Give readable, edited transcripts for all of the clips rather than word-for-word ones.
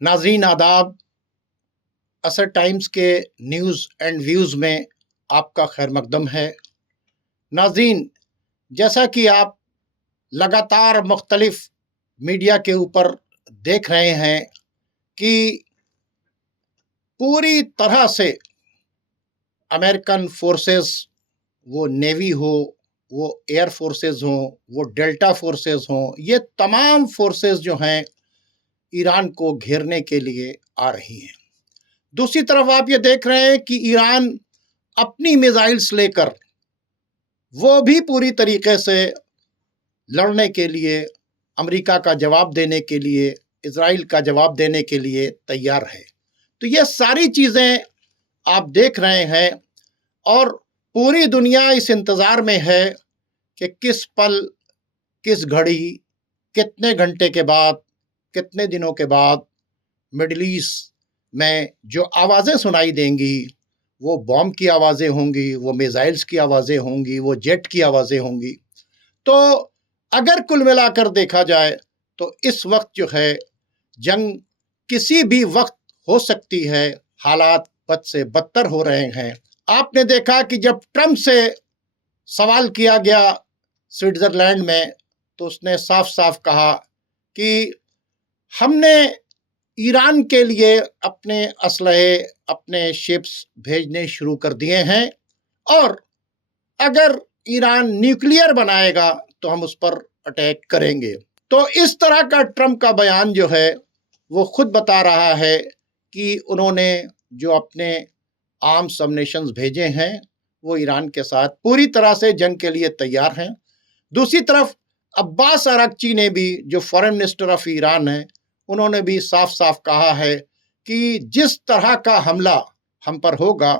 ناظرین آداب، اثر ٹائمز کے نیوز اینڈ ویوز میں آپ کا خیر مقدم ہے۔ ناظرین، جیسا کہ آپ لگاتار مختلف میڈیا کے اوپر دیکھ رہے ہیں کہ پوری طرح سے امریکن فورسز، وہ نیوی ہو، وہ ایئر فورسز ہوں، وہ ڈیلٹا فورسز ہوں، یہ تمام فورسز جو ہیں ایران کو گھیرنے کے لیے آ رہی ہیں۔ دوسری طرف آپ یہ دیکھ رہے ہیں کہ ایران اپنی میزائلز لے کر وہ بھی پوری طریقے سے لڑنے کے لیے، امریکہ کا جواب دینے کے لیے، اسرائیل کا جواب دینے کے لیے تیار ہے۔ تو یہ ساری چیزیں آپ دیکھ رہے ہیں اور پوری دنیا اس انتظار میں ہے کہ کس پل، کس گھڑی، کتنے گھنٹے کے بعد، کتنے دنوں کے بعد مڈل ایسٹ میں جو آوازیں سنائی دیں گی، وہ بوم کی آوازیں ہوں گی، وہ میزائلز کی آوازیں ہوں گی، وہ جیٹ کی آوازیں ہوں گی۔ تو اگر کل ملا کر دیکھا جائے تو اس وقت جو ہے جنگ کسی بھی وقت ہو سکتی ہے، حالات بد سے بدتر ہو رہے ہیں۔ آپ نے دیکھا کہ جب ٹرمپ سے سوال کیا گیا سوئٹزرلینڈ میں تو اس نے صاف صاف کہا کہ ہم نے ایران کے لیے اپنے اسلحے، اپنے شپس بھیجنے شروع کر دیے ہیں، اور اگر ایران نیوکلیئر بنائے گا تو ہم اس پر اٹیک کریں گے۔ تو اس طرح کا ٹرمپ کا بیان جو ہے وہ خود بتا رہا ہے کہ انہوں نے جو اپنے آرمز سبمیشنز بھیجے ہیں وہ ایران کے ساتھ پوری طرح سے جنگ کے لیے تیار ہیں۔ دوسری طرف عباس اراغچی نے بھی، جو فارن منسٹر آف ایران ہیں، انہوں نے بھی صاف صاف کہا ہے کہ جس طرح کا حملہ ہم پر ہوگا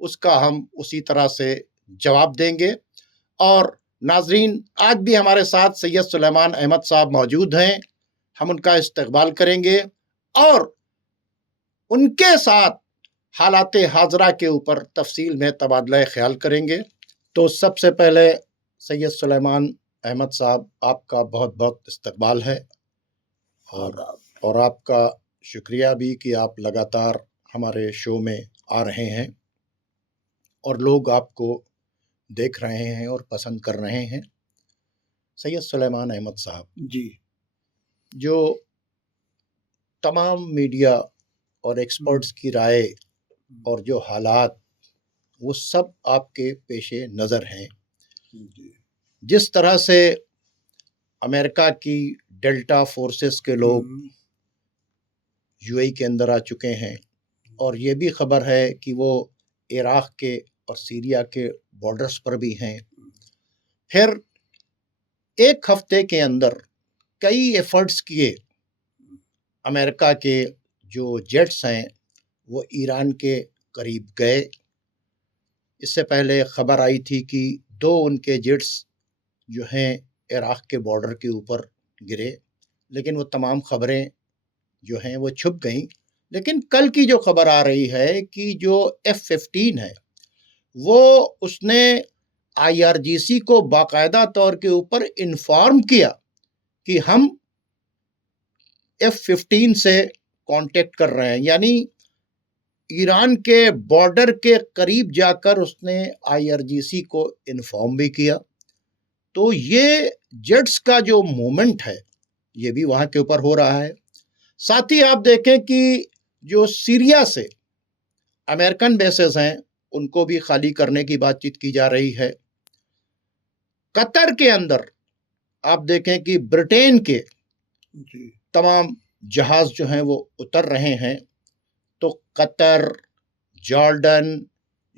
اس کا ہم اسی طرح سے جواب دیں گے۔ اور ناظرین، آج بھی ہمارے ساتھ سید سلیمان احمد صاحب موجود ہیں، ہم ان کا استقبال کریں گے اور ان کے ساتھ حالات حاضرہ کے اوپر تفصیل میں تبادلہ خیال کریں گے۔ تو سب سے پہلے سید سلیمان احمد صاحب، آپ کا بہت بہت استقبال ہے، اور آپ کا شکریہ بھی کہ آپ لگاتار ہمارے شو میں آ رہے ہیں اور لوگ آپ کو دیکھ رہے ہیں اور پسند کر رہے ہیں۔ سید سلیمان احمد صاحب جی، جو تمام میڈیا اور ایکسپرٹس کی رائے اور جو حالات، وہ سب آپ کے پیش نظر ہیں۔ جس طرح سے امریکہ کی ڈیلٹا فورسز کے لوگ یو اے کے اندر آ چکے ہیں، اور یہ بھی خبر ہے کہ وہ عراق کے اور سیریا کے بارڈرز پر بھی ہیں۔ پھر ایک ہفتے کے اندر کئی ایفرٹس کیے، امریکہ کے جو جیٹس ہیں وہ ایران کے قریب گئے۔ اس سے پہلے خبر آئی تھی کہ 2 ان کے جیٹس جو ہیں عراق کے بارڈر کے اوپر گرے، لیکن وہ تمام خبریں جو ہیں وہ چھپ گئیں۔ لیکن کل کی جو خبر آ رہی ہے کہ جو F-15 ہے وہ اس نے IRGC کو باقاعدہ طور کے اوپر انفارم کیا کہ ہم F-15 سے کانٹیکٹ کر رہے ہیں، یعنی ایران کے بارڈر کے قریب جا کر اس نے IRGC کو انفارم بھی کیا۔ تو یہ جیٹس کا جو مومنٹ ہے یہ بھی وہاں کے اوپر ہو رہا ہے۔ ساتھ ہی آپ دیکھیں کہ جو سیریا سے امریکن بیسز ہیں ان کو بھی خالی کرنے کی بات چیت کی جا رہی ہے۔ قطر کے اندر آپ دیکھیں کہ برٹین کے تمام جہاز جو ہیں وہ اتر رہے ہیں۔ تو قطر، جارڈن،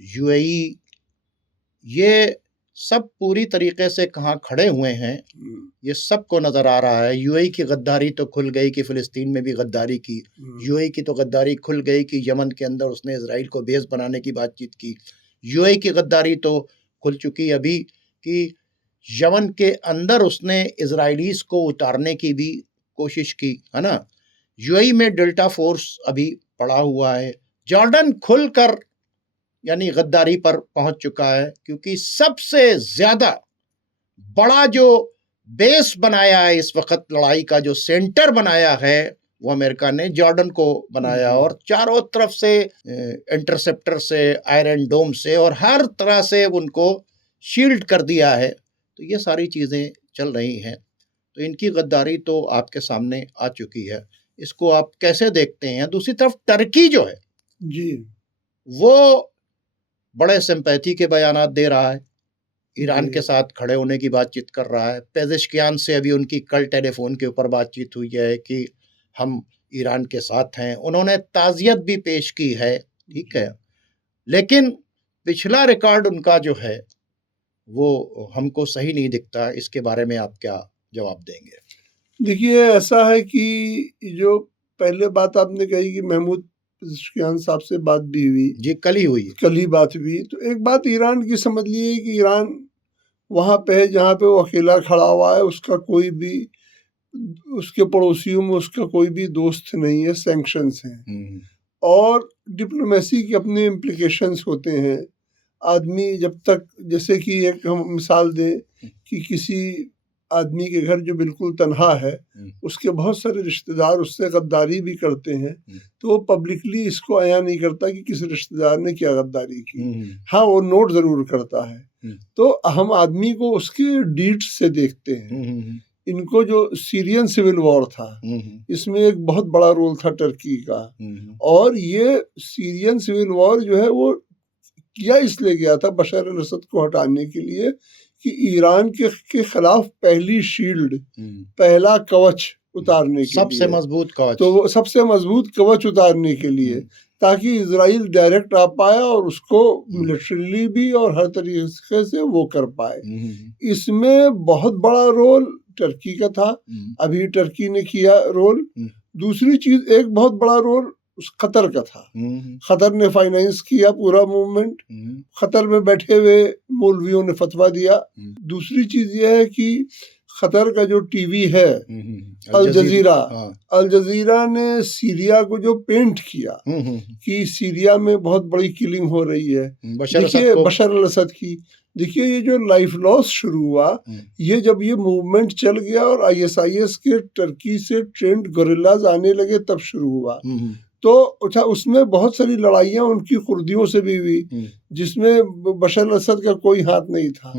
یو اے ای، یہ سب پوری طریقے سے کہاں کھڑے ہوئے ہیں، یہ سب کو نظر آ رہا ہے۔ یو اے ای کی غداری تو کھل گئی کہ فلسطین میں بھی غداری کی، یو اے ای کی تو غداری کھل گئی کہ یمن کے اندر اس نے اسرائیل کو بیس بنانے کی بات چیت کی، یو اے ای کی غداری تو کھل چکی ابھی کہ یمن کے اندر اس نے اسرائیلیز کو اتارنے کی بھی کوشش کی، ہے نا۔ یو اے ای میں ڈیلٹا فورس ابھی پڑا ہوا ہے۔ جارڈن کھل کر یعنی غداری پر پہنچ چکا ہے، کیونکہ سب سے زیادہ بڑا جو بیس بنایا ہے اس وقت، لڑائی کا جو سینٹر بنایا ہے وہ امریکہ نے جارڈن کو بنایا اور چاروں طرف سے انٹرسپٹر سے آئرن ڈوم سے اور ہر طرح سے ان کو شیلڈ کر دیا ہے. تو یہ ساری چیزیں چل رہی ہیں. تو ان کی غداری تو آپ کے سامنے آ چکی ہے. اس کو آپ کیسے دیکھتے ہیں؟ دوسری طرف ٹرکی جو ہے جی وہ بڑے سمپیتھی کے بیانات دے رہا ہے، ایران کے ساتھ کھڑے ہونے کی بات چیت کر رہا ہے. پیزشکیان سے ابھی ان کی کل ٹیلی فون کے اوپر بات چیت ہوئی ہے کہ ہم ایران کے ساتھ ہیں. انہوں نے تعزیت بھی پیش کی ہے، ٹھیک ہے، لیکن پچھلا ریکارڈ ان کا جو ہے وہ ہم کو صحیح نہیں دکھتا. اس کے بارے میں آپ کیا جواب دیں گے؟ دیکھیے ایسا ہے کہ جو پہلے بات آپ نے کہی کہ محمود پزشکیان صاحب سے بات بھی ہوئی، جی کل ہی ہوئی، کل ہی بات ہوئی. تو ایک بات ایران کی سمجھ لیے کہ ایران وہاں پہ ہے جہاں پہ وہ اکیلا کھڑا ہوا ہے، اس کا کوئی بھی اس کے پڑوسیوں میں اس کا کوئی بھی دوست نہیں ہے. سینکشنز ہیں اور ڈپلومیسی کے اپنے امپلیکیشنز ہوتے ہیں. آدمی جب تک جیسے کہ ایک ہم مثال دیں کہ کسی آدمی کے گھر جو بالکل تنہا ہے، اس کے بہت سارے رشتہ دار اس سے غداری بھی کرتے ہیں، تو وہ پبلکلی اس کو عیاں نہیں کرتا کہ کس رشتہ دار نے کیا غداری کی. ہاں وہ نوٹ ضرور کرتا ہے. تو ہم آدمی کو اس کے ڈیڈ سے دیکھتے ہیں. ان کو جو سیرین سول وار تھا اس میں ایک بہت بڑا رول تھا ٹرکی کا، اور یہ سیرین سول وار جو ہے وہ کیا اس لیے گیا تھا بشار الاسد کو ہٹانے کے لیے کہ ایران کے خلاف پہلی شیلڈ، پہلا کوچ اتارنے کے سب سے مضبوط کوچ، تو وہ سب سے مضبوط کوچ اتارنے کے لیے تاکہ اسرائیل ڈائریکٹ آ پائے اور اس کو ملٹریلی بھی اور ہر طریقے سے وہ کر پائے. اس میں بہت بڑا رول ٹرکی کا تھا. ابھی ٹرکی نے کیا رول. دوسری چیز ایک بہت بڑا رول اس قطر کا تھا. قطر نے فائنینس کیا پورا موومنٹ. قطر میں بیٹھے ہوئے مولویوں نے فتویٰ دیا. دوسری چیز یہ ہے کہ قطر کا جو ٹی وی ہے الجزیرہ نے سیریا کو جو پینٹ کیا کہ سیریا میں بہت بڑی کلنگ ہو رہی ہے دیکھیے بشار الاسد کی. دیکھیے یہ جو لائف لاس شروع ہوا یہ جب یہ موومنٹ چل گیا اور ISIS کے ٹرکی سے ٹرینڈ گوریلاز آنے لگے تب شروع ہوا. تو اس میں بہت ساری لڑائیاں ان کی کردیوں سے بھی ہوئی جس میں بشار الاسد کا کوئی ہاتھ نہیں تھا،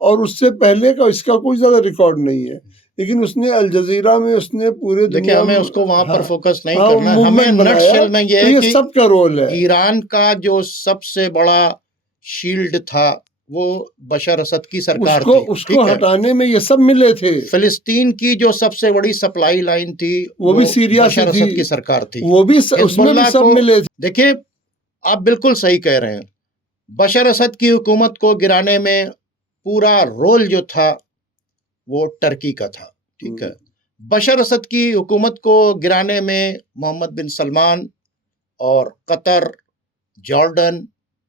اور اس سے پہلے کا اس کا کوئی زیادہ ریکارڈ نہیں ہے. لیکن اس نے الجزیرہ میں اس نے پورے دنیا میں اس کو وہاں پر فوکس نہیں کرنا، ہمیں نٹشل میں یہ سب کا رول ہے. ایران کا جو سب سے بڑا شیلڈ تھا وہ بشار اسد کی سرکار تھی، اس کو ہٹانے میں یہ سب ملے تھے. فلسطین کی جو سب سے بڑی سپلائی لائن تھی وہ بھی سیریا سے بشار اسد کی سرکار تھی، وہ بھی اس میں بھی سب ملے تھے. دیکھیں آپ بالکل صحیح کہہ رہے ہیں، بشار اسد کی حکومت کو گرانے میں پورا رول جو تھا وہ ٹرکی کا تھا، ٹھیک ہے. بشار اسد کی حکومت کو گرانے میں محمد بن سلمان اور قطر، جارڈن،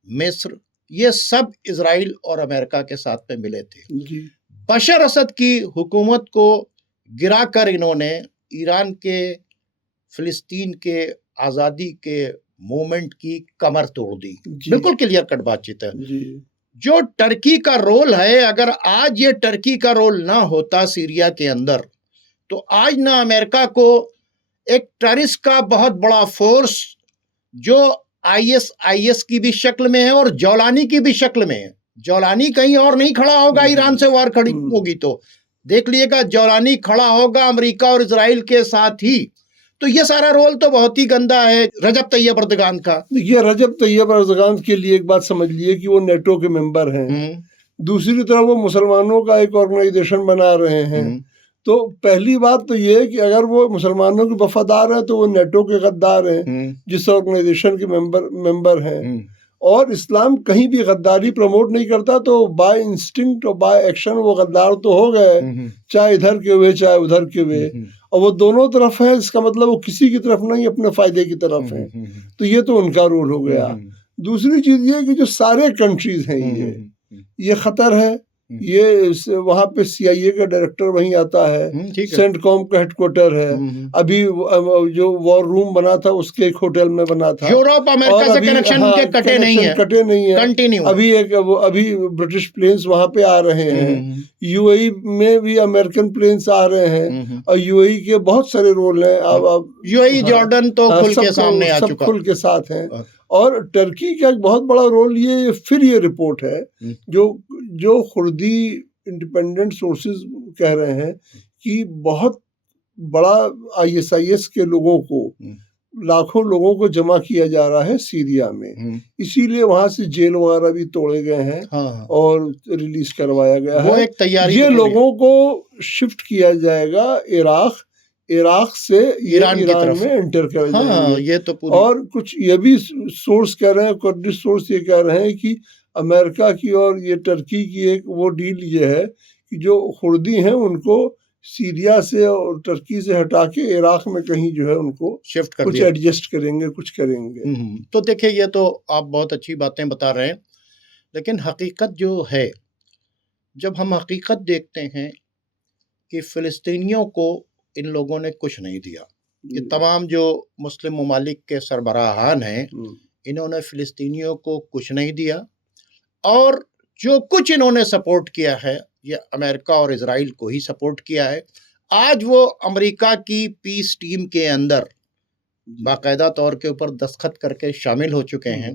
مصر، یہ سب اسرائیل اور امریکہ کے ساتھ میں ملے تھے. بشار اسد کی حکومت کو گرا کر انہوں نے ایران کے فلسطین کے آزادی کے موومنٹ کی کمر توڑ دی. بالکل کلیئر کٹ بات چیت ہے. جو ٹرکی کا رول ہے، اگر آج یہ ٹرکی کا رول نہ ہوتا سیریا کے اندر تو آج نہ امریکہ کو ایک ٹیررسٹ کا بہت بڑا فورس جو IS کی بھی شکل میں ہے اور جولانی کی بھی شکل میں ہے. جولانی کہیں اور نہیں کھڑا ہوگا، ایران سے وار کھڑی ہوگی تو دیکھ لیے گا جولانی کھڑا ہوگا امریکہ اور اسرائیل کے ساتھ ہی. تو یہ سارا رول تو بہت ہی گندا ہے رجب طیب اردگان کا. دیکھیے رجب طیب اردگان کے لیے ایک بات سمجھ لیے کہ وہ نیٹو کے ممبر ہیں، دوسری طرف وہ مسلمانوں کا ایک آرگنائزیشن بنا رہے ہیں. تو پہلی بات تو یہ ہے کہ اگر وہ مسلمانوں کے وفادار ہیں تو وہ نیٹو کے غدار ہیں جس آرگنائزیشن کے ممبر ہیں. اور اسلام کہیں بھی غداری پروموٹ نہیں کرتا، تو بائی انسٹنکٹ اور بائی ایکشن وہ غدار تو ہو گئے، چاہے ادھر کے ہوئے چاہے ادھر کے ہوئے، اور وہ دونوں طرف ہیں. اس کا مطلب وہ کسی کی طرف نہیں، اپنے فائدے کی طرف ہیں. تو یہ تو ان کا رول ہو گیا. دوسری چیز یہ کہ جو سارے کنٹریز ہیں، یہ قطر ہے، یہ وہاں پہ CIA کا ڈائریکٹر وہیں آتا ہے, سینٹ کام کا ہیڈ کوارٹر ہے, ابھی جو وار روم بنا تھا اس کے ایک ہوٹل میں بنا تھا, یورپ امریکہ سے کنیکشن ان کے کٹے نہیں ہیں, ابھی برٹش پلینز وہاں پہ آ رہے ہیں, UAE میں بھی امریکن پلینز آ رہے ہیں, اور UAE کے بہت سارے رول ہیں, UAE جارڈن تو کھل کے سامنے آ چکا, سب کھل کے ساتھ ہیں. اور ٹرکی کا ایک بہت بڑا رول یہ رپورٹ ہے جو خردی انڈیپینڈنٹ سورسز کہہ رہے ہیں کہ بہت بڑا ISIS کے لوگوں کو, لاکھوں لوگوں کو جمع کیا جا رہا ہے سیریا میں, اسی لیے وہاں سے جیل وغیرہ بھی توڑے گئے ہیں اور ریلیز کروایا گیا ہے. یہ لوگوں کو شفٹ کیا جائے گا عراق سے ایران میں انٹر کر جائیں گے. اور کچھ یہ بھی سورس کہہ رہے ہیں, کرڈش سورس یہ کہہ رہے ہیں کہ امریکہ کی اور یہ ٹرکی کی ایک وہ ڈیل یہ ہے کہ جو خردی ہیں ان کو سیریا سے اور ٹرکی سے ہٹا کے عراق میں کہیں جو ہے ان کو شفٹ کر کچھ ایڈجسٹ کریں گے, کچھ کریں گے. تو دیکھیں یہ تو آپ بہت اچھی باتیں بتا رہے ہیں, لیکن حقیقت جو ہے, جب ہم حقیقت دیکھتے ہیں کہ فلسطینیوں کو ان لوگوں نے کچھ نہیں دیا, یہ تمام جو مسلم ممالک کے سربراہان ہیں انہوں نے فلسطینیوں کو کچھ نہیں دیا, اور جو کچھ انہوں نے سپورٹ کیا ہے یہ امریکہ اور اسرائیل کو ہی سپورٹ کیا ہے. آج وہ امریکہ کی پیس ٹیم کے اندر باقاعدہ طور کے اوپر دستخط کر کے شامل ہو چکے ہیں,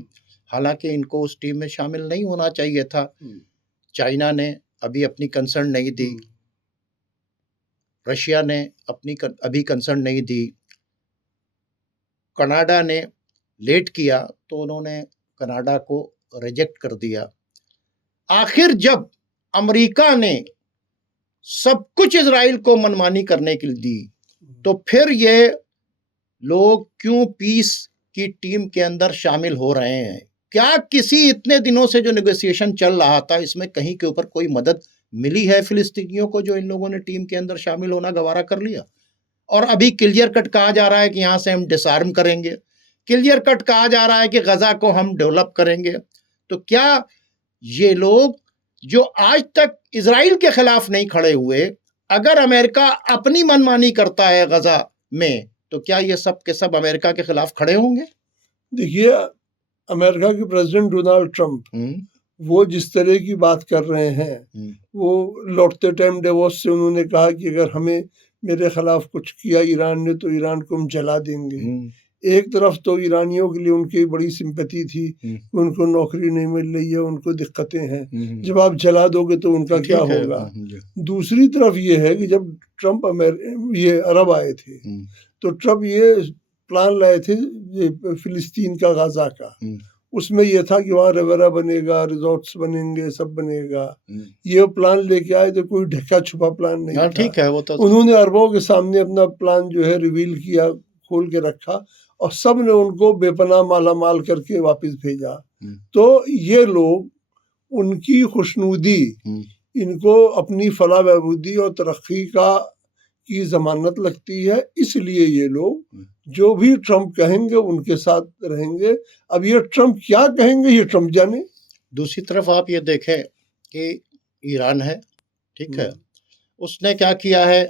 حالانکہ ان کو اس ٹیم میں شامل نہیں ہونا چاہیے تھا. چائنا نے ابھی اپنی کنسرن نہیں دی, رشیا نے ابھی کنسرن نہیں دی, کینیڈا نے لیٹ کیا تو انہوں نے کینیڈا کو ریجیکٹ کر دیا. آخر جب امریکہ نے سب کچھ اسرائیل کو منمانی کرنے کے لیے دی تو پھر یہ لوگ کیوں پیس کی ٹیم کے اندر شامل ہو رہے ہیں؟ کیا کسی اتنے دنوں سے جو نیگوسیشن چل رہا تھا اس میں کہیں کے اوپر کوئی مدد ملی ہے فلسطینیوں کو جو ان لوگوں نے ٹیم کے اندر شامل ہونا گوارا کر لیا؟ اور ابھی کلیئر کٹ کہا جا رہا ہے کہ یہاں سے ہم ڈس آرم کریں گے, کلیئر کٹ کہا جا رہا ہے کہ غزہ کو ہم ڈیولپ کریں گے. تو کیا یہ لوگ جو آج تک اسرائیل کے خلاف نہیں کھڑے ہوئے, اگر امریکہ اپنی منمانی کرتا ہے غزہ میں تو کیا یہ سب کے سب امریکہ کے خلاف کھڑے ہوں گے؟ دیکھیے امریکہ کے پریزیڈنٹ ڈونلڈ ٹرمپ وہ جس طرح کی بات کر رہے ہیں, وہ لوٹتے ٹائم ڈیووس سے انہوں نے کہا کہ اگر ہمیں میرے خلاف کچھ کیا ایران نے تو ایران کو ہم جلا دیں گے. ایک طرف تو ایرانیوں کے لیے ان کی بڑی سمپتی تھی, ان کو نوکری نہیں مل رہی ہے, ان کو دقتیں ہیں, جب آپ جلا دو گے تو ان کا کیا ہوگا. دوسری طرف یہ ہے کہ جب ٹرمپ یہ عرب آئے تھے تو ٹرمپ یہ پلان لائے تھے فلسطین کا, غزہ کا. اس میں یہ تھا کہ وہاں ریورا بنے گا, ریزورٹس بنیں گے, سب بنے گا. یہ پلان لے کے آئے تو کوئی ڈھکا چھپا پلان نہیں تھا. انہوں نے عربوں کے سامنے اپنا پلان جو ہے ریویل کیا, کھول کے رکھا, اور سب نے ان کو بے پناہ مالا مال کر کے واپس بھیجا. تو یہ لوگ ان کی خوشنودی ان کو اپنی فلاح بہبودی اور ترقی کی ضمانت لگتی ہے, اس لیے یہ لوگ جو بھی ٹرمپ کہیں گے ان کے ساتھ رہیں گے. اب یہ ٹرمپ کیا کہیں گے یہ ٹرمپ جانے. دوسری طرف آپ یہ دیکھیں کہ ایران ہے, ٹھیک ہے, اس نے کیا کیا ہے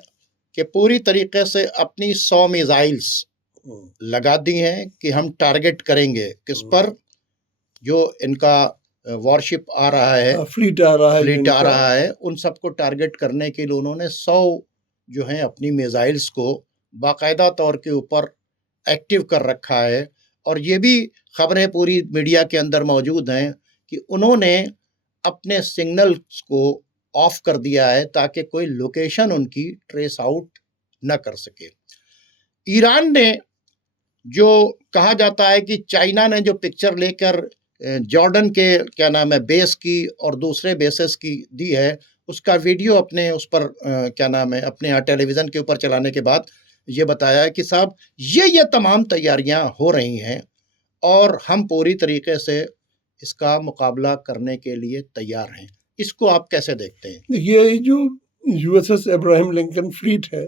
کہ پوری طریقے سے اپنی 100 میزائلز لگا دی ہیں کہ ہم ٹارگٹ کریں گے کس پر, جو ان کا وارشپ آ رہا ہے, فلیٹ آ رہا ہے, ان سب کو ٹارگٹ کرنے کے لیے انہوں نے 100 جو ہیں اپنی میزائلز کو باقاعدہ طور کے اوپر ایکٹیو کر رکھا ہے. اور یہ بھی خبریں پوری میڈیا کے اندر موجود ہیں کہ انہوں نے اپنے سگنلز کو آف کر دیا ہے تاکہ کوئی لوکیشن ان کی ٹریس آؤٹ نہ کر سکے. ایران نے جو کہا جاتا ہے کہ چائنا نے جو پکچر لے کر جارڈن کے کیا نام ہے بیس کی اور دوسرے بیسز کی دی ہے, اس کا ویڈیو اپنے اس پر کیا نام ہے اپنے ٹیلی ویژن کے اوپر چلانے کے بعد یہ بتایا ہے کہ صاحب یہ تمام تیاریاں ہو رہی ہیں اور ہم پوری طریقے سے اس کا مقابلہ کرنے کے لیے تیار ہیں. اس کو آپ کیسے دیکھتے ہیں؟ یہ جو USS ابراہیم لنکن فلیٹ ہے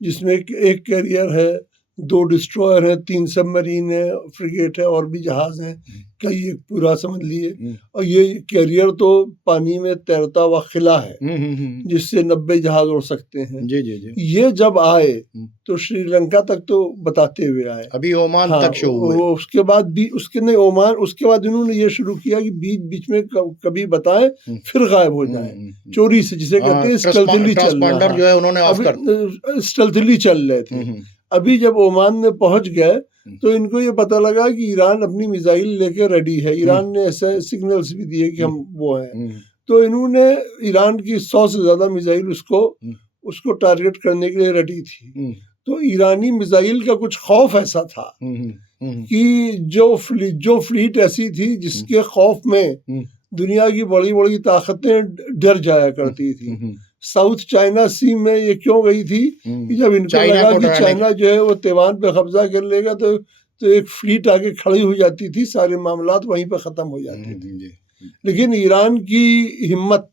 جس میں ایک کیریئر ہے, 2 ڈسٹروئر ہیں, 3 سب مرین ہیں, فریگیٹ ہے, اور بھی جہاز ہیں کئی, ایک پورا سمجھ لیے. اور یہ کیریئر تو پانی میں تیرتا ہوا خلا ہے جس سے 90 جہاز اڑ سکتے ہیں. جی جی جی. یہ جب آئے تو شری لنکا تک تو بتاتے ہوئے آئے, ابھی عمان تک شو ہوئے. اس کے بعد بھی اس کے نہیں عمان, اس کے بعد انہوں نے یہ شروع کیا کہ بیچ بیچ میں کبھی بتائیں پھر غائب ہو جائیں, چوری سے جسے کہتے ہیں اسٹیلتھلی چلنا, جو ہے انہوں نے آف کر اسٹیلتھلی چل رہے تھے. ابھی جب عمان میں پہنچ گئے تو ان کو یہ پتہ لگا کہ ایران اپنی میزائل لے کے ریڈی ہے. ایران نے ایسے سگنلز بھی دیے کہ ہم وہ ہیں, تو انہوں نے ایران کی 100 سے زیادہ میزائل اس کو ٹارگٹ کرنے کے لیے ریڈی تھی. تو ایرانی میزائل کا کچھ خوف ایسا تھا کہ جو فلیٹ ایسی تھی جس کے خوف میں دنیا کی بڑی بڑی طاقتیں ڈر جایا کرتی تھی. ساؤتھ چائنا سی میں یہ کیوں گئی تھی کہ جب ان کو لگا کہ چائنا جو ہے وہ تیوان پہ قبضہ کر لے گا تو ایک فلیٹ آگے کھڑی ہو جاتی تھی, سارے معاملات وہیں پہ ختم ہو جاتے تھے. لیکن ایران کی ہمت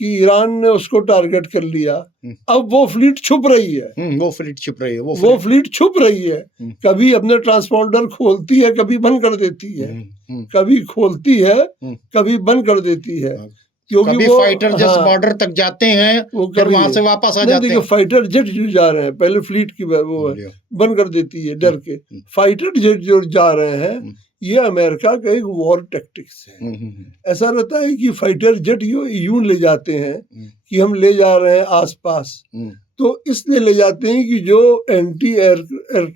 کہ ایران نے اس کو ٹارگٹ کر لیا, اب وہ فلیٹ چھپ رہی ہے, وہ فلیٹ چھپ رہی ہے, کبھی اپنے ٹرانسپونڈر کھولتی ہے کبھی بند کر دیتی ہے, کبھی کھولتی ہے کبھی بند کر دیتی ہے, کبھی فائٹر جس بارڈر تک جاتے ہیں پھر وہاں سے واپس آ جاتے ہیں. فائٹر جیٹ جو جا رہے ہیں پہلے فلیٹ کی وہ بند کر دیتی ہے ڈر کے. فائٹر جیٹ جو جا رہے ہیں یہ امریکہ کا ایک وار ٹیکٹکس ہے. ایسا رہتا ہے کہ فائٹر جیٹ یوں لے جاتے ہیں کہ ہم لے جا رہے ہیں آس پاس, تو اس لیے لے جاتے ہیں کہ جو اینٹی ایئر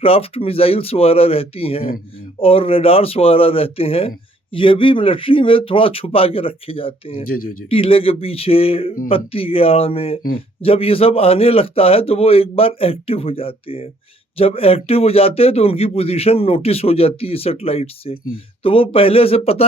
کرافٹ میزائلس وغیرہ رہتی ہیں اور ریڈارس وغیرہ رہتے ہیں یہ بھی ملٹری میں تھوڑا چھپا کے رکھے جاتے ہیں, ٹیلے کے پیچھے, پتی کے آڑ میں. جب یہ سب آنے لگتا ہے تو وہ ایک بار ایکٹیو ہو جاتے ہیں. جب ایکٹیو ہو جاتے ہیں تو ان کی پوزیشن نوٹس ہو جاتی ہے سیٹلائٹ سے, تو وہ پہلے سے پتہ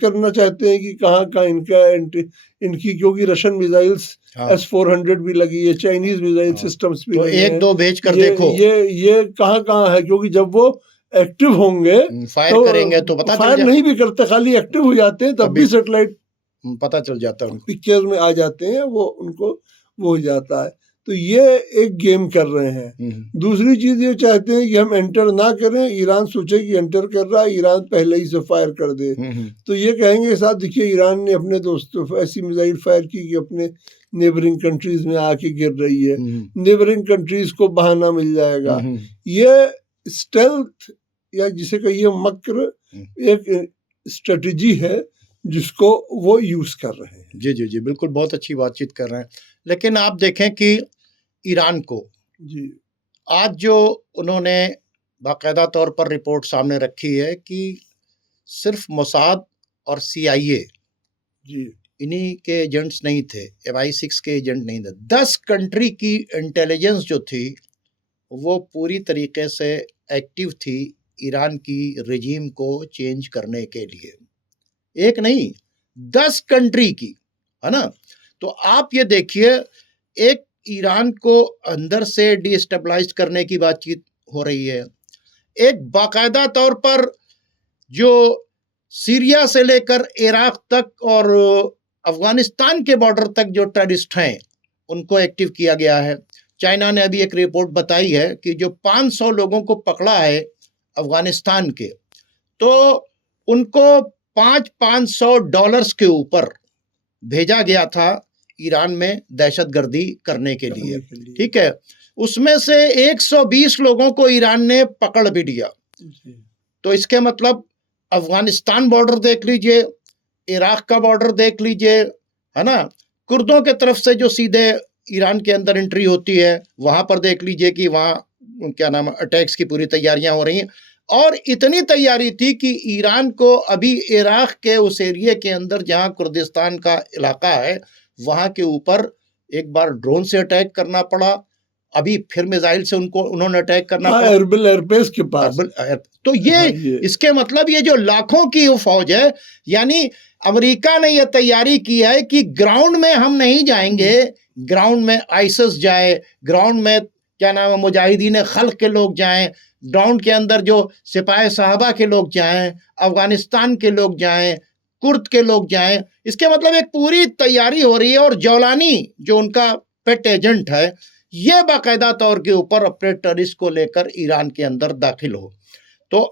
کرنا چاہتے ہیں کہ کہاں ان کی کیونکہ رشین میزائلس S-400 بھی لگی ہے, چائنیز میزائل سسٹمز بھی لگے ہیں, ایک دو بھیج کر دیکھو یہ کہاں ہے, کیونکہ جب وہ ایکٹیو ہوں گے فائر کریں گے تو پتہ فائر نہیں بھی کرتے, خالی ایکٹیو ہو جاتے ہیں تب بھی سیٹلائٹ پتہ چل جاتا ہے, پکچر میں آ جاتے ہیں, وہ ان کو وہ ہو جاتا ہے. تو یہ ایک گیم کر رہے ہیں. دوسری چیز یہ چاہتے ہیں کہ ہم انٹر نہ کریں, ایران سوچے کہ انٹر کر رہا ہے, ایران پہلے ہی سے فائر کر دے. تو یہ کہیں گے ساتھ دیکھیے ایران نے اپنے دوستوں ایسی میزائل فائر کی کہ اپنے نیبرنگ کنٹریز میں آ کے گر رہی ہے, نیبرنگ کنٹریز کو بہانہ مل جائے گا. یہ اسٹیلتھ یا جسے کہیے مکر ایک اسٹریٹجی ہے جس کو وہ یوز کر رہے ہیں. جی جی جی بالکل, بہت اچھی بات چیت کر رہے ہیں. لیکن آپ دیکھیں کہ ایران کو آج جو انہوں نے باقاعدہ طور پر رپورٹ سامنے رکھی ہے کہ صرف موساد اور CIA انہی کے ایجنٹس نہیں تھے, MI6 کے ایجنٹ نہیں تھے, 10 کنٹری کی انٹیلیجنس جو تھی وہ پوری طریقے سے ایکٹیو تھی ایران کی رجیم کو چینج کرنے کے لیے. ایک نہیں 10 کنٹری کی, ہے نا. تو آپ یہ دیکھیے ایک ایران کو اندر سے ڈی اسٹیبلائز کرنے کی بات چیت ہو رہی ہے, ایک باقاعدہ طور پر جو سیریا سے لے کر عراق تک اور افغانستان کے بارڈر تک جو ٹیررسٹ ہیں ان کو ایکٹیو کیا گیا ہے. چائنا نے ابھی ایک رپورٹ بتائی ہے کہ جو 500 لوگوں کو پکڑا ہے افغانستان کے, تو ان کو $500 کے اوپر بھیجا گیا تھا ایران میں دہشت گردی کرنے کے لیے. ٹھیک ہے, اس میں سے 120 لوگوں کو ایران نے پکڑ بھی لیا. تو اس کے مطلب افغانستان بارڈر دیکھ لیجئے, عراق کا بارڈر دیکھ لیجئے, ہے نا, کردوں کے طرف سے جو سیدھے ایران کے اندر انٹری ہوتی ہے وہاں پر دیکھ لیجئے کہ وہاں کیا نام اٹیکس کی پوری تیاریاں ہو رہی ہیں. اور اتنی تیاری تھی کہ ایران کو ابھی عراق کے اس ایریے کے اندر جہاں کردستان کا علاقہ ہے وہاں کے اوپر ایک بار ڈرون سے اٹیک کرنا پڑا, ابھی پھر میزائل سے انہوں نے اٹیک کرنا پڑا اربل ایئر بیس کے پاس. تو یہ اس کے مطلب یہ جو لاکھوں کی فوج ہے, یعنی امریکہ نے یہ تیاری کی ہے کہ گراؤنڈ میں ہم نہیں جائیں گے, گراؤنڈ میں آئسس جائے, گراؤنڈ میں کیا نام ہے مجاہدین خلق کے لوگ جائیں, گراؤنڈ کے اندر جو سپاہ صحابہ کے لوگ جائیں, افغانستان کے لوگ جائیں, کرد کے لوگ جائیں. اس کے مطلب ایک پوری تیاری ہو رہی ہے. اور جولانی جو ان کا پیٹ ایجنٹ ہے یہ باقاعدہ طور کے اوپر اپنے ٹیررسٹ کو لے کر ایران کے اندر داخل ہو. تو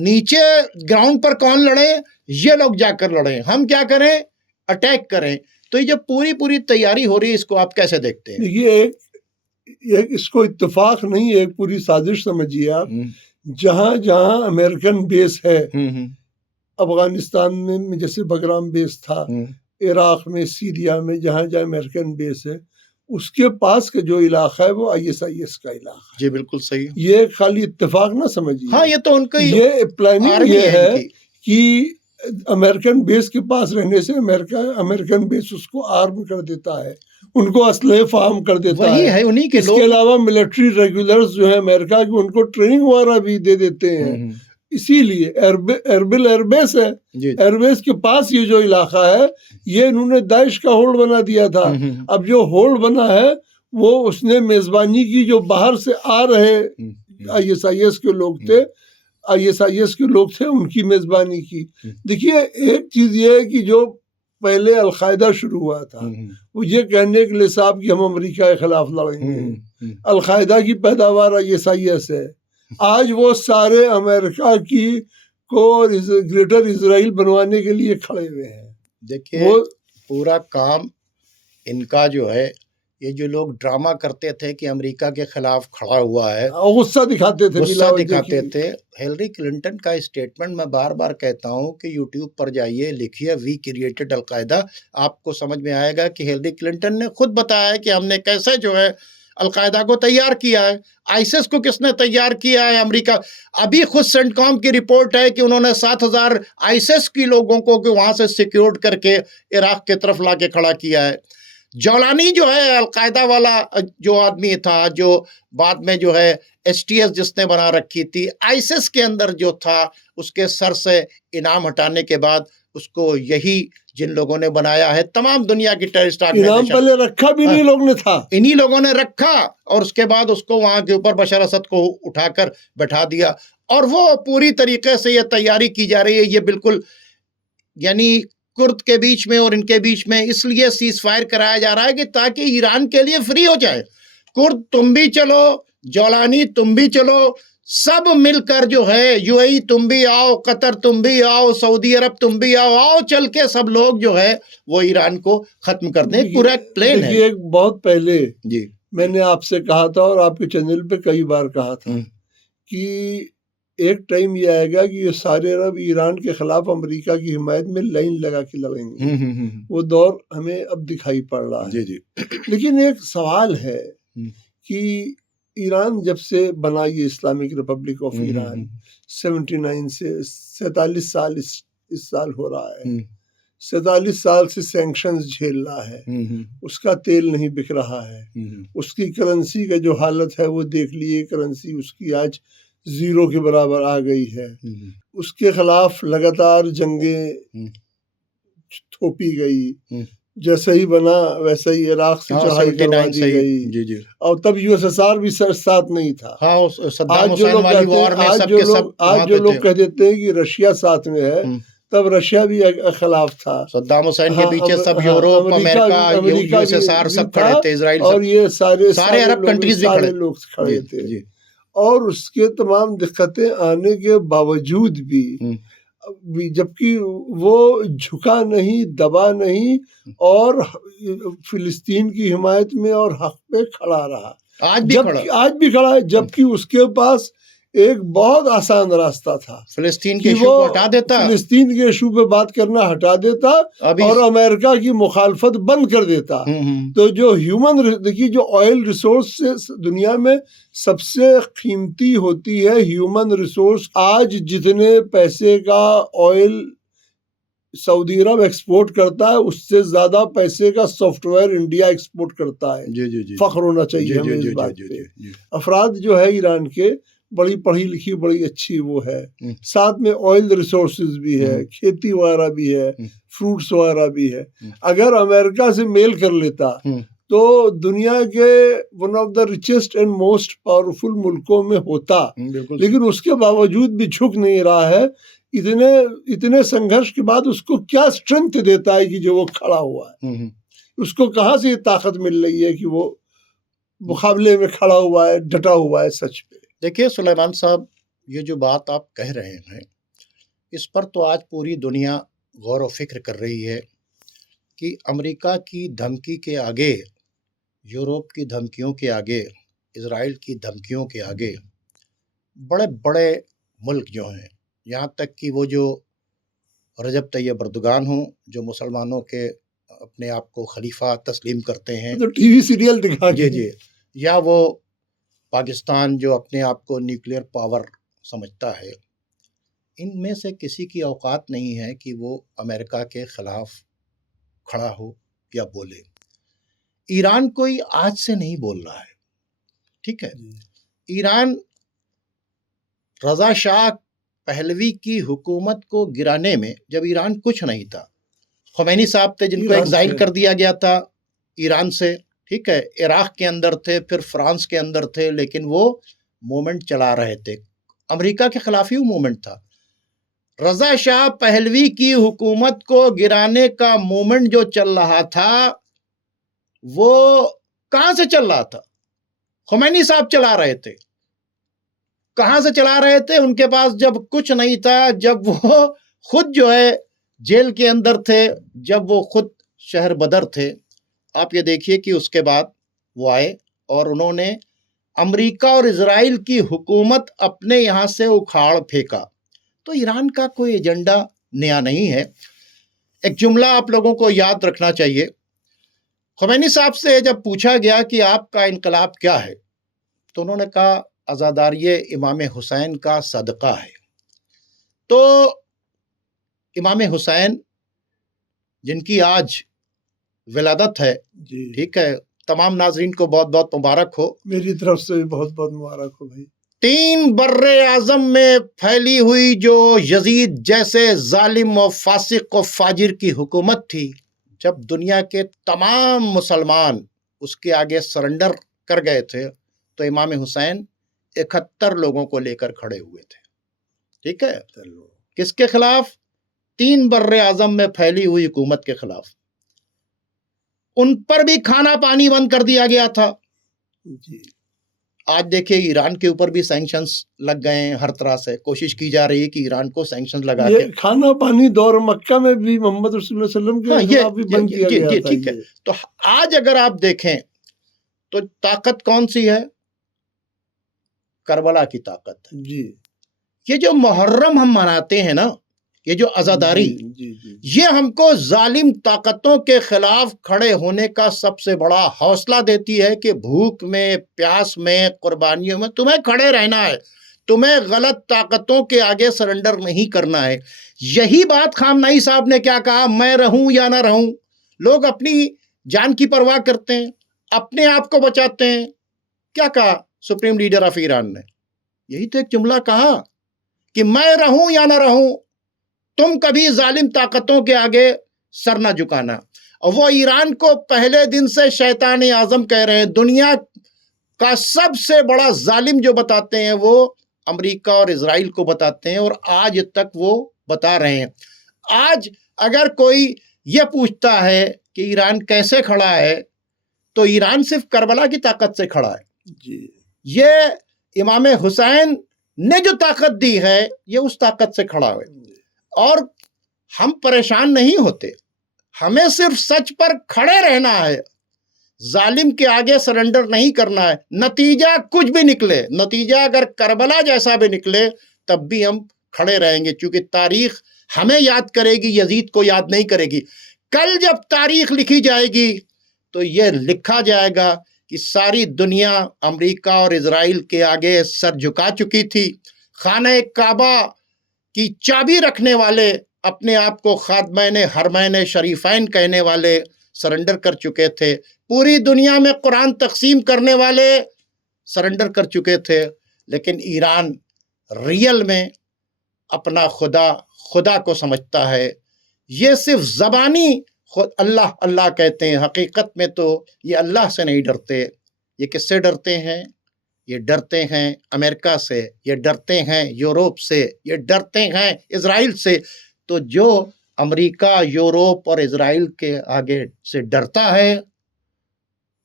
نیچے گراؤنڈ پر کون لڑے؟ یہ لوگ جا کر لڑیں. ہم کیا کریں؟ اٹیک کریں. تو یہ جو پوری تیاری ہو رہی ہے، اس کو آپ کیسے دیکھتے ہیں؟ یہ اس کو اتفاق نہیں ہے، ایک پوری سازش سمجھیے آپ. جہاں جہاں امریکن بیس ہے، افغانستان میں جیسے بگرام بیس تھا، عراق میں، سیریا میں، جہاں جہاں امریکن بیس ہے، اس کے پاس کا جو علاقہ ہے وہ ISIS کا علاقہ ہے. جی بالکل صحیح. یہ خالی اتفاق نہ سمجھیے. ہاں، یہ تو ان کا یہ پلاننگ یہ ہے کہ امریکن بیس کے پاس رہنے سے امریکن بیس اس کو آرم کر دیتا ہے، ان کو اسلحے فراہم کر دیتا ہے. اس کے علاوہ ملٹری ریگولرز جو ہیں امریکہ کے، ان کو ٹریننگ وغیرہ بھی دے دیتے ہیں. اسی لیے ایربل ایئر بیس ہے، ایئر بیس کے پاس یہ جو علاقہ ہے، یہ انہوں نے داعش کا ہولڈ بنا دیا تھا. اب جو ہولڈ بنا ہے وہ اس نے میزبانی کی، جو باہر سے آ رہے ISIS کے لوگ تھے، ISIS کے لوگ تھے، ان کی میزبانی کی. دیکھیے ایک چیز یہ ہے کہ جو پہلے القاعدہ شروع ہوا تھا، وہ یہ کہنے کے لیے صاحب کہ ہم امریکہ کے خلاف لڑیں گے. القاعدہ کی پیداوار ISIS ہے. آج وہ سارے امریکہ کی کو گریٹر اسرائیل بنوانے کے لیے کھڑے ہوئے ہیں. دیکھیے پورا کام ان کا جو ہے، یہ جو لوگ ڈرامہ کرتے تھے کہ امریکہ کے خلاف کھڑا ہوا ہے، غصہ دکھاتے تھے. ہیلری کلنٹن کا اسٹیٹمنٹ میں بار بار کہتا ہوں کہ یوٹیوب پر جائیے، لکھیے وی کریٹڈ القاعدہ، آپ کو سمجھ میں آئے گا کہ ہیلری کلنٹن نے خود بتایا ہے کہ ہم نے کیسے جو ہے القاعدہ کو تیار کیا ہے. ISIS کو کس نے تیار کیا ہے؟ امریکہ. ابھی خود سینٹ کام کی رپورٹ ہے کہ انہوں نے 7,000 ISIS کی لوگوں کو وہاں سے سیکیورڈ کر کے عراق کے طرف لا کے کھڑا کیا ہے. جولانی جو ہے القاعدہ والا جو آدمی تھا، جو بعد میں جو ہے STS جس نے بنا رکھی تھی، ISIS کے اندر جو تھا، اس کے سر سے انعام ہٹانے کے بعد اس کو یہی جن لوگوں نے بنایا ہے، تمام دنیا کی ٹیررسٹ انعام پہلے رکھا بھی نہیں لوگ نے تھا، انہی لوگوں نے رکھا، اور اس کے بعد اس کو وہاں کے اوپر بشار اسد کو اٹھا کر بٹھا دیا. اور وہ پوری طریقے سے یہ تیاری کی جا رہی ہے. یہ بالکل یعنی کرد کے بیچ میں اور ان کے بیچ میں اس لیے سیز فائر کرایا جا رہا ہے کہ تاکہ ایران کے لیے فری ہو جائے. کرد تم بھی چلو، جولانی تم بھی چلو، سب مل کر جو ہے UAE تم بھی آؤ، قطر تم بھی آؤ، سعودی عرب تم بھی آؤ چل کے سب لوگ جو ہے وہ ایران کو ختم کر دیں. پورا ایک پلان ہے. ایک بہت پہلے جی میں نے آپ سے کہا تھا اور آپ کے چینل پہ کئی بار کہا تھا کہ ایک ٹائم یہ آئے گا کہ یہ سارے عرب ایران کے خلاف امریکہ کی حمایت میں لائن لگا کے لڑیں گے. وہ دور ہمیں اب دکھائی پڑ رہا ہے. لیکن ایک سوال ہے کہ ایران جب سے بنا یہ اسلامک ریپبلک آف ایران 79 سے 47 سال اس سال ہو رہا ہے. 47 سال سے سینکشنز جھیل رہا ہے. اس کا تیل نہیں بک رہا ہے. اس کی کرنسی کا جو حالت ہے وہ دیکھ لیے، کرنسی اس کی آج 0 کے برابر آ گئی ہے. اس کے خلاف لگاتار جنگیں تھوپی گئی. جیسا ہی بنا ویسا ہی عراق سے چڑھائی کروا دی گئی. اور تب USSR بھی ساتھ نہیں تھا. آج جو لوگ کہہ دیتے ہیں کہ رشیا ساتھ میں ہے، تب رشیا بھی خلاف تھا. صدام حسین کے پیچھے سب یورپ، امریکہ، USSR سب کھڑے تھے، اسرائیل، اور یہ سارے عرب کنٹریز بھی کھڑے لوگ کھڑے تھے. اور اس کے تمام دقتیں آنے کے باوجود بھی جبکہ وہ جھکا نہیں، دبا نہیں، اور فلسطین کی حمایت میں اور حق پہ کھڑا رہا. آج بھی کھڑا ہے. جبکہ اس کے پاس ایک بہت آسان راستہ تھا، فلسطین کے ایشو کو ہٹا دیتا، فلسطین کے ایشو پہ بات کرنا ہٹا دیتا اور امریکہ کی مخالفت بند کر دیتا. تو جو دیکھیے جو آئل ریسورس دنیا میں سب سے قیمتی ہوتی ہے ہیومن ریسورس. آج جتنے پیسے کا آئل سعودی عرب ایکسپورٹ کرتا ہے، اس سے زیادہ پیسے کا سافٹ ویئر انڈیا ایکسپورٹ کرتا ہے. فخر ہونا چاہیے ہمیں اس بات پہ. افراد جو ہے ایران کے بڑی پڑھی لکھی، بڑی اچھی وہ ہے. ساتھ میں آئل ریسورسز بھی ہے، کھیتی وغیرہ بھی ہے، فروٹس وغیرہ بھی ہے. اگر امریکہ سے میل کر لیتا تو دنیا کے one of the richest and most powerful ملکوں میں ہوتا. لیکن اس کے باوجود بھی جھک نہیں رہا ہے. اتنے سنگھرش کے بعد اس کو کیا اسٹرینتھ دیتا ہے کہ جو وہ کھڑا ہوا ہے؟ اس کو کہاں سے یہ طاقت مل رہی ہے کہ وہ مقابلے میں کھڑا ہوا ہے، ڈٹا ہوا ہے سچ پہ۔ دیکھیے سلیمان صاحب، یہ جو بات آپ کہہ رہے ہیں اس پر تو آج پوری دنیا غور و فکر کر رہی ہے کہ امریکہ کی دھمکی کے آگے، یورپ کی دھمکیوں کے آگے، اسرائیل کی دھمکیوں کے آگے بڑے بڑے ملک جو ہیں، یہاں تک کہ وہ جو رجب طیب اردگان ہوں، جو مسلمانوں کے اپنے آپ کو خلیفہ تسلیم کرتے ہیں، تو ٹی وی سیریل دکھا کے جی، یا وہ پاکستان جو اپنے آپ کو نیوکلیئر پاور سمجھتا ہے، ان میں سے کسی کی اوقات نہیں ہے کہ وہ امریکہ کے خلاف کھڑا ہو یا بولے۔ ایران کوئی آج سے نہیں بول رہا ہے، ٹھیک ہے؟ ایران رضا شاہ پہلوی کی حکومت کو گرانے میں، جب ایران کچھ نہیں تھا، خمینی صاحب تھے جن کو ایگزائل کر دیا گیا تھا ایران سے، ٹھیک ہے، عراق کے اندر تھے، پھر فرانس کے اندر تھے، لیکن وہ مومنٹ چلا رہے تھے، امریکہ کے خلاف ہی وہ مومنٹ تھا۔ رضا شاہ پہلوی کی حکومت کو گرانے کا مومنٹ جو چل رہا تھا، وہ کہاں سے چل رہا تھا؟ خمینی صاحب چلا رہے تھے۔ کہاں سے چلا رہے تھے؟ ان کے پاس جب کچھ نہیں تھا، جب وہ خود جو ہے جیل کے اندر تھے، جب وہ خود شہر بدر تھے، آپ یہ دیکھیے کہ اس کے بعد وہ آئے اور انہوں نے امریکہ اور اسرائیل کی حکومت اپنے یہاں سے اکھاڑ پھینکا۔ تو ایران کا کوئی ایجنڈا نیا نہیں ہے۔ ایک جملہ آپ لوگوں کو یاد رکھنا چاہیے، خمینی صاحب سے جب پوچھا گیا کہ آپ کا انقلاب کیا ہے، تو انہوں نے کہا عزاداری امام حسین کا صدقہ ہے۔ تو امام حسین جن کی آج ولادت ہے، ٹھیک ہے، تمام ناظرین کو بہت بہت مبارک ہو، میری طرف سے بھی بہت بہت مبارک ہو بھائی۔ 3 بر اعظم میں پھیلی ہوئی جو یزید جیسے ظالم و فاسق و فاجر کی حکومت تھی، جب دنیا کے تمام مسلمان اس کے آگے سرنڈر کر گئے تھے، تو امام حسین 71 لوگوں کو لے کر کھڑے ہوئے تھے، ٹھیک ہے، کس کے خلاف؟ 3 بر اعظم میں پھیلی ہوئی حکومت کے خلاف۔ ان پر بھی کھانا پانی بند کر دیا گیا تھا۔ آج دیکھیں ایران کے اوپر بھی سینکشنز لگ گئے ہیں، ہر طرح سے کوشش کی جا رہی ہے کہ ایران کو سینکشنز لگا کے کھانا پانی دور مکہ میں بھی محمد رسول اللہ علیہ وسلم کے خلاف بھی بند کیا گیا تھا۔ ٹھیک ہے، تو آج اگر آپ دیکھیں تو طاقت کون سی ہے؟ کربلا کی طاقت ہے۔ جی، یہ جو محرم ہم مناتے ہیں نا، یہ جو عزاداری، یہ ہم کو ظالم طاقتوں کے خلاف کھڑے ہونے کا سب سے بڑا حوصلہ دیتی ہے کہ بھوک میں، پیاس میں، قربانیوں میں تمہیں کھڑے رہنا ہے، تمہیں غلط طاقتوں کے آگے سرنڈر نہیں کرنا ہے۔ یہی بات خامنائی صاحب نے کیا کہا، میں رہوں یا نہ رہوں، لوگ اپنی جان کی پرواہ کرتے ہیں، اپنے آپ کو بچاتے ہیں۔ کیا کہا سپریم لیڈر آف ایران نے؟ یہی تو ایک جملہ کہا کہ میں رہوں یا نہ رہوں، تم کبھی ظالم طاقتوں کے آگے سر نہ جھکانا۔ اور وہ ایران کو پہلے دن سے شیطان اعظم کہہ رہے ہیں، دنیا کا سب سے بڑا ظالم جو بتاتے ہیں وہ امریکہ اور اسرائیل کو بتاتے ہیں، اور آج تک وہ بتا رہے ہیں۔ آج اگر کوئی یہ پوچھتا ہے کہ ایران کیسے کھڑا ہے، تو ایران صرف کربلا کی طاقت سے کھڑا ہے۔ یہ امام حسین نے جو طاقت دی ہے، یہ اس طاقت سے کھڑا ہے۔ اور ہم پریشان نہیں ہوتے، ہمیں صرف سچ پر کھڑے رہنا ہے، ظالم کے آگے سرنڈر نہیں کرنا ہے۔ نتیجہ کچھ بھی نکلے، نتیجہ اگر کربلا جیسا بھی نکلے، تب بھی ہم کھڑے رہیں گے، چونکہ تاریخ ہمیں یاد کرے گی، یزید کو یاد نہیں کرے گی۔ کل جب تاریخ لکھی جائے گی تو یہ لکھا جائے گا کہ ساری دنیا امریکہ اور اسرائیل کے آگے سر جھکا چکی تھی۔ خانہ کعبہ کی چابی رکھنے والے، اپنے آپ کو خادمین حرمین شریفین کہنے والے سرنڈر کر چکے تھے۔ پوری دنیا میں قرآن تقسیم کرنے والے سرنڈر کر چکے تھے، لیکن ایران ریئل میں اپنا خدا کو سمجھتا ہے۔ یہ صرف زبانی اللہ اللہ کہتے ہیں، حقیقت میں تو یہ اللہ سے نہیں ڈرتے۔ یہ کس سے ڈرتے ہیں؟ یہ ڈرتے ہیں امریکہ سے، یہ ڈرتے ہیں یورپ سے، یہ ڈرتے ہیں اسرائیل سے۔ تو جو امریکہ، یورپ اور اسرائیل کے آگے سے ڈرتا ہے،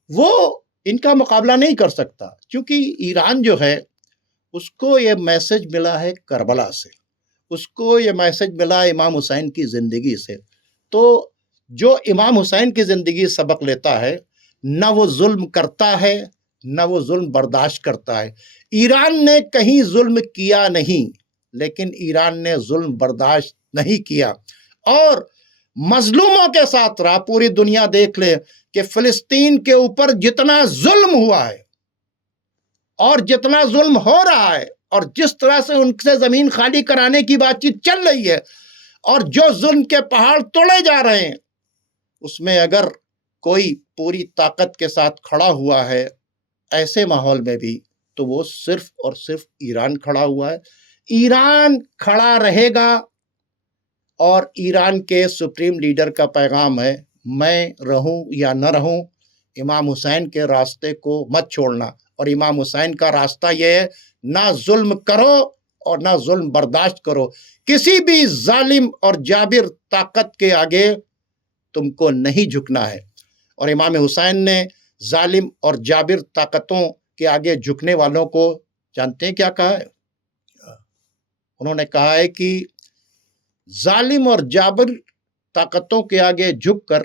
وہ ان کا مقابلہ نہیں کر سکتا، کیونکہ ایران جو ہے اس کو یہ میسج ملا ہے کربلا سے، اس کو یہ میسج ملا امام حسین کی زندگی سے. تو جو امام حسین کی زندگی سبق لیتا ہے، نہ وہ ظلم کرتا ہے نہ وہ ظلم برداشت کرتا ہے. ایران نے کہیں ظلم کیا نہیں، لیکن ایران نے ظلم برداشت نہیں کیا اور مظلوموں کے ساتھ رہا. پوری دنیا دیکھ لے کہ فلسطین کے اوپر جتنا ظلم ہوا ہے اور جتنا ظلم ہو رہا ہے اور جس طرح سے ان سے زمین خالی کرانے کی بات چیت چل رہی ہے اور جو ظلم کے پہاڑ توڑے جا رہے ہیں، اس میں اگر کوئی پوری طاقت کے ساتھ کھڑا ہوا ہے ایسے ماحول میں بھی، تو وہ صرف اور صرف ایران کھڑا ہوا ہے. ایران کھڑا رہے گا اور ایران کے سپریم لیڈر کا پیغام ہے، میں رہوں یا نہ رہوں، امام حسین کے راستے کو مت چھوڑنا. اور امام حسین کا راستہ یہ ہے، نہ ظلم کرو اور نہ ظلم برداشت کرو. کسی بھی ظالم اور جابر طاقت کے آگے تم کو نہیں جھکنا ہے. اور امام حسین نے ظالم اور جابر طاقتوں کے آگے جھکنے والوں کو جانتے ہیں کیا کہا ہے؟ انہوں نے کہا ہے کہ ظالم اور جابر طاقتوں کے آگے جھک کر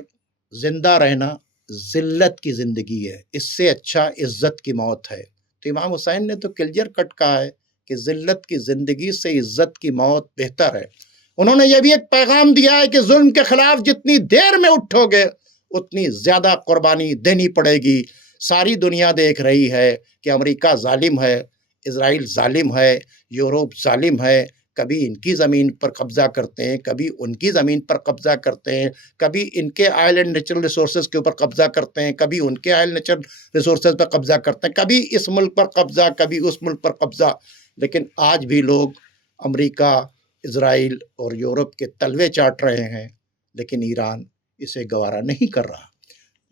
زندہ رہنا ذلت کی زندگی ہے، اس سے اچھا عزت کی موت ہے. تو امام حسین نے تو کلیئر کٹ کہا ہے کہ ذلت کی زندگی سے عزت کی موت بہتر ہے. انہوں نے یہ بھی ایک پیغام دیا ہے کہ ظلم کے خلاف جتنی دیر میں اٹھو گے اتنی زیادہ قربانی دینی پڑے گی. ساری دنیا دیکھ رہی ہے کہ امریکہ ظالم ہے، اسرائیل ظالم ہے، یورپ ظالم ہے. کبھی ان کی زمین پر قبضہ کرتے ہیں، کبھی ان کی زمین پر قبضہ کرتے ہیں، کبھی ان کے آئل اینڈ نیچرل ریسورسز کے اوپر قبضہ کرتے ہیں، کبھی ان کے آئل نیچرل ریسورسز پر قبضہ کرتے ہیں، کبھی اس ملک پر قبضہ، کبھی اس ملک پر قبضہ. لیکن آج بھی لوگ امریکہ، اسرائیل اور یورپ کے تلوے چاٹ رہے ہیں، لیکن ایران اسے گوارا نہیں کر رہا.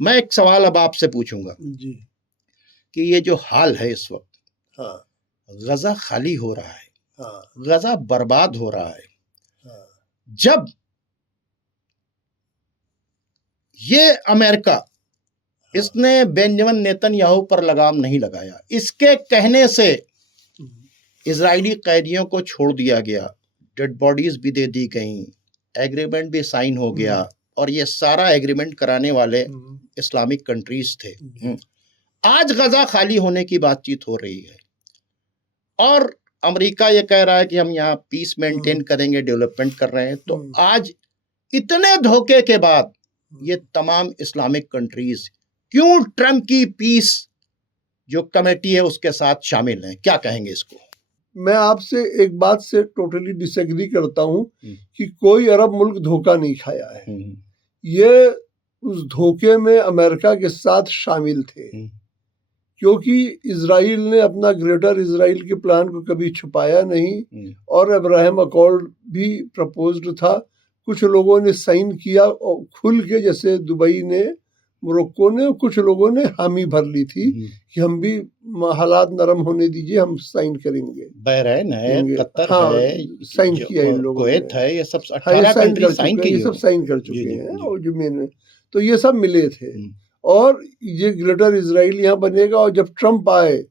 میں ایک سوال اب آپ سے پوچھوں گا جی کہ یہ جو حال ہے اس وقت، ہاں غزہ خالی ہو رہا ہے، ہاں غزہ برباد ہو رہا ہے. ہاں جب یہ امریکہ اس نے بینجامن نیتن یاہو پر لگام نہیں لگایا، اس کے کہنے سے اسرائیلی قیدیوں کو چھوڑ دیا گیا، ڈیڈ باڈیز بھی دے دی گئیں، ایگریمنٹ بھی سائن ہو گیا، اور یہ سارا ایگریمنٹ کرانے والے اسلامک کنٹریز تھے. آج غزہ خالی ہونے کی بات چیت ہو رہی ہے اور امریکہ یہ کہہ رہا ہے کہ ہم یہاں پیس مینٹین کریں گے، ڈیولپمنٹ کر رہے ہیں. تو آج اتنے دھوکے کے بعد یہ تمام اسلامک کنٹریز کیوں ٹرمپ کی پیس جو کمیٹی ہے اس کے ساتھ شامل ہیں؟ کیا کہیں گے اس کو؟ میں آپ سے ایک بات سے ٹوٹلی ڈس ایگری کرتا ہوں کہ کوئی عرب ملک دھوکہ نہیں کھایا ہے. یہ اس دھوکے میں امریکہ کے ساتھ شامل تھے، کیونکہ اسرائیل نے اپنا گریٹر اسرائیل کے پلان کو کبھی چھپایا نہیں، اور ابراہیم اکارڈ بھی پرپوزڈ تھا. کچھ لوگوں نے سائن کیا اور کھل کے، جیسے دبئی نے، موروکو نے، کچھ لوگوں نے حامی بھر لی تھی کہ ہم بھی حالات نرم ہونے دیجئے، ہم سائن کریں گے. بحرین ہے، قطر ہے، سائن کیا ان لوگوں نے، کویت ہے، یہ سب ہاں یہ 18 سائن کنٹری کر سائن چکے ہیں، کی یہ سب سائن کر چکے ہیں. اور جو مین، تو یہ سب ملے تھے. اور یہ گریٹر اسرائیل یہاں بنے گا. اور جب ٹرمپ آئے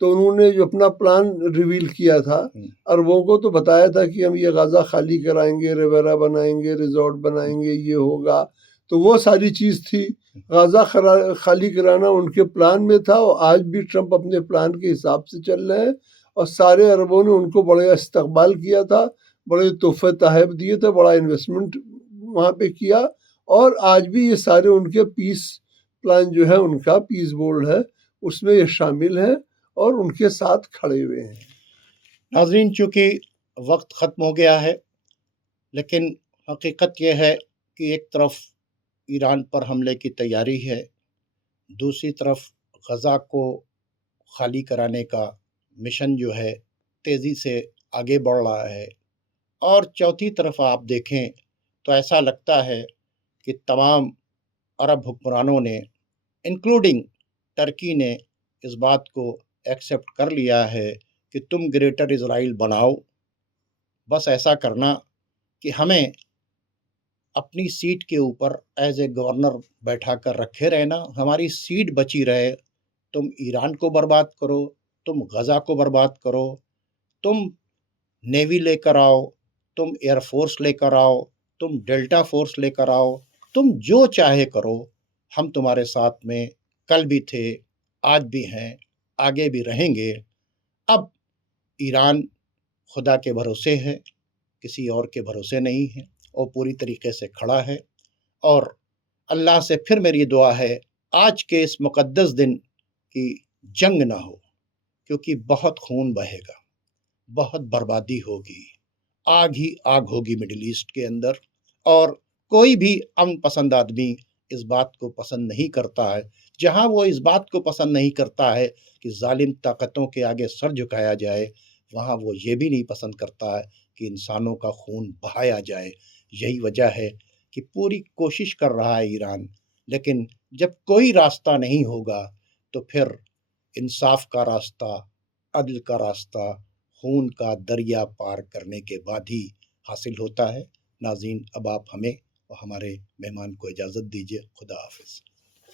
تو انہوں نے جو اپنا پلان ریویل کیا تھا، عربوں کو تو بتایا تھا کہ ہم یہ غزہ خالی کرائیں گے، ریورا بنائیں گے، ریزورٹ بنائیں گے، یہ ہوگا. تو وہ ساری چیز تھی. غزہ خالی کرانا ان کے پلان میں تھا، اور آج بھی ٹرمپ اپنے پلان کے حساب سے چل رہے ہیں. اور سارے عربوں نے ان کو بڑا استقبال کیا تھا، بڑے تحفے تحائف دیے تھے، بڑا انویسٹمنٹ وہاں پہ کیا. اور آج بھی یہ سارے ان کے پیس پلان جو ہے، ان کا پیس بورڈ ہے، اس میں یہ شامل ہیں اور ان کے ساتھ کھڑے ہوئے ہیں. ناظرین، چونکہ وقت ختم ہو گیا ہے، لیکن حقیقت یہ ہے کہ ایک طرف ایران پر حملے کی تیاری ہے، دوسری طرف غزہ کو خالی کرانے کا مشن جو ہے تیزی سے آگے بڑھ رہا ہے، اور چوتھی طرف آپ دیکھیں تو ایسا لگتا ہے کہ تمام عرب حکمرانوں نے، انکلوڈنگ ٹرکی نے، اس بات کو ایکسیپٹ کر لیا ہے کہ تم گریٹر اسرائیل بناؤ، بس ایسا کرنا کہ ہمیں اپنی سیٹ کے اوپر ایز اے گورنر بیٹھا کر رکھے رہنا، ہماری سیٹ بچی رہے، تم ایران کو برباد کرو، تم غزہ کو برباد کرو، تم نیوی لے کر آؤ، تم ایئر فورس لے کر آؤ، تم ڈیلٹا فورس لے کر آؤ، تم جو چاہے کرو، ہم تمہارے ساتھ میں کل بھی تھے، آج بھی ہیں، آگے بھی رہیں گے۔ اب ایران خدا کے بھروسے ہے، کسی اور کے بھروسے نہیں ہے، اور پوری طریقے سے کھڑا ہے۔ اور اللہ سے پھر میری دعا ہے آج کے اس مقدس دن کی جنگ نہ ہو، کیونکہ بہت خون بہے گا، بہت بربادی ہوگی، آگ ہی آگ ہوگی مڈل ایسٹ کے اندر، اور کوئی بھی امن پسند آدمی اس بات کو پسند نہیں کرتا ہے۔ جہاں وہ اس بات کو پسند نہیں کرتا ہے کہ ظالم طاقتوں کے آگے سر جھکایا جائے، وہاں وہ یہ بھی نہیں پسند کرتا ہے کہ انسانوں کا خون بہایا جائے۔ یہی وجہ ہے کہ پوری کوشش کر رہا ہے ایران، لیکن جب کوئی راستہ نہیں ہوگا تو پھر انصاف کا راستہ، عدل کا راستہ، خون کا دریا پار کرنے کے بعد ہی حاصل ہوتا ہے۔ ناظرین، اب آپ ہمیں اور ہمارے مہمان کو اجازت دیجیے۔ خدا حافظ۔